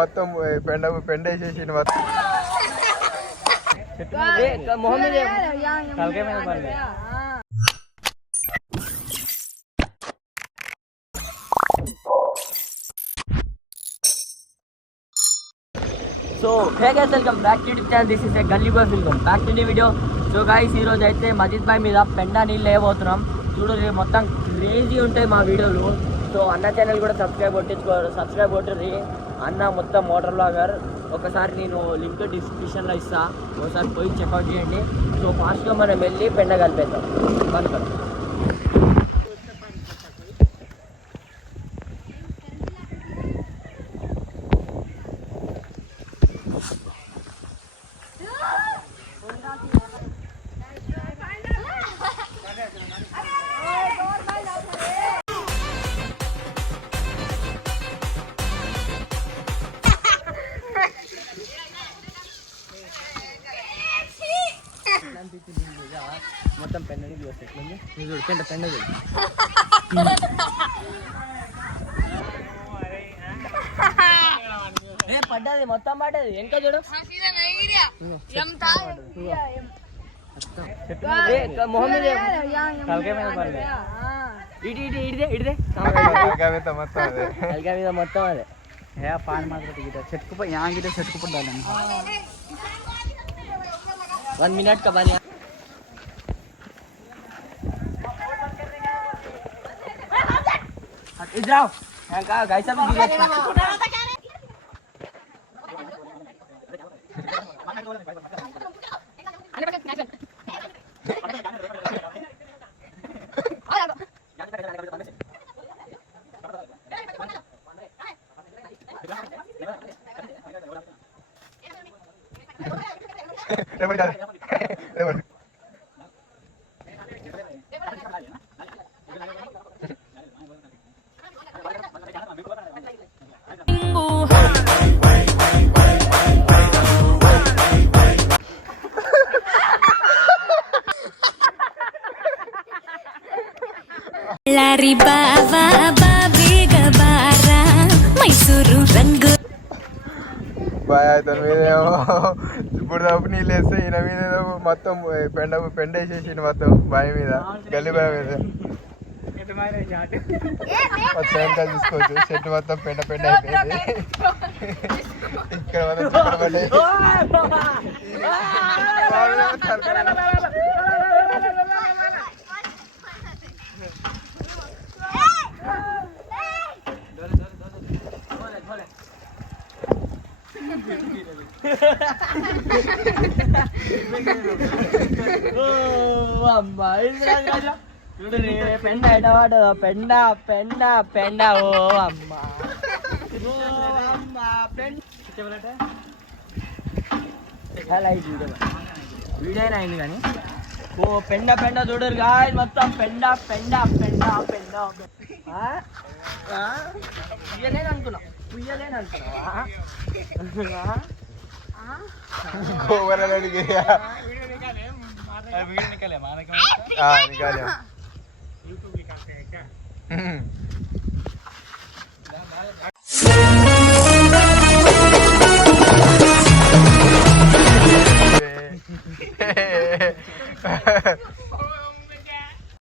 మొత్తం పెండ వేసేసి మొత్తం so hey guys, welcome back to YouTube channel. This is a Gully boy. Welcome back to the video. So guys, ఈరోజు అయితే Majid bye మీద పెండ నీళ్ళు వేయబోతున్నాం. చూడండి, మొత్తం క్రేజీ ఉంటాయి మా వీడియోలు. సో అన్న ఛానల్ కూడా సబ్స్క్రైబ్ కొట్టరు. అన్న మొత్తం మోటార్ బ్లాగర్. ఒకసారి నేను లింక్ డిస్క్రిప్షన్లో ఇస్తా, ఒకసారి పోయి చెక్అవుట్ చేయండి. సో ఫాస్ట్గా మనం వెళ్ళి పెండ కలిపేద్దాం. కనుక మొత్తం పెండని చూడు, పెండ పడ్డది, మొత్తం పడ్డది. వెనక చూడు, మొహం మీద మొత్తం అదే పాన్ మాత్రం చెట్టుకుపోయి 1 मिनट का बने इधर आओ। गाइस अभी लारी बाबा बाबी गबारा मैसूरू रंग బాయ్. అతని మీదేమో ఇప్పుడు తప్పు నీళ్ళు వేస్తే ఈయన మీద మొత్తం పెండ వేసేసి మొత్తం బాయ్ మీద, గల్లీ బాయ్ మీద మొత్తం వెనకాల చూసుకోవచ్చు. చెట్టు మొత్తం పెండ అయిపోయింది. ఇక్కడ మొత్తం పడ్డాయి. పెండ ఎటవాడు, పెండ ఓ అమ్మ వీడియో అయింది కానీ ఓ పెండ చూడరు గాయ్, మొత్తం పెండ అనుకున్నావు